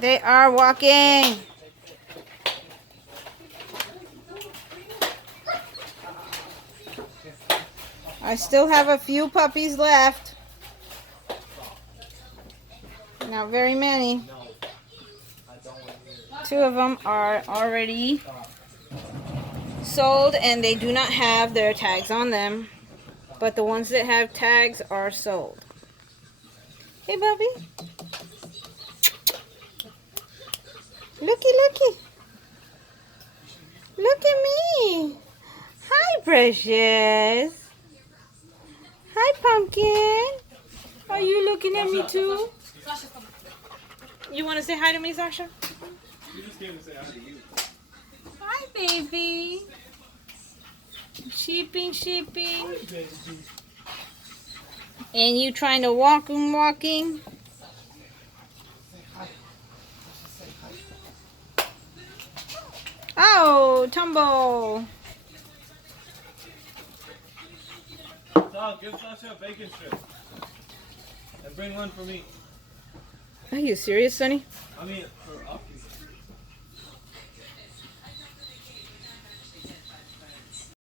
They are walking. I still have a few puppies left. Not very many. 2 of them are already sold and they do not have their tags on them. But the ones that have tags are sold. Hey, Bubby. Looky, looky. Look at me. Hi, Precious. Hi, Pumpkin. Are you looking at me too? You want to say hi to me, Sasha? You just came to say hi to you. Hi, baby. Sheeping, sheeping. Hi, baby. And you trying to walking? Oh, tumble. Dog, give Sasha a bacon strip. And bring one for me. Are you serious, Sonny? I mean, for Puppies.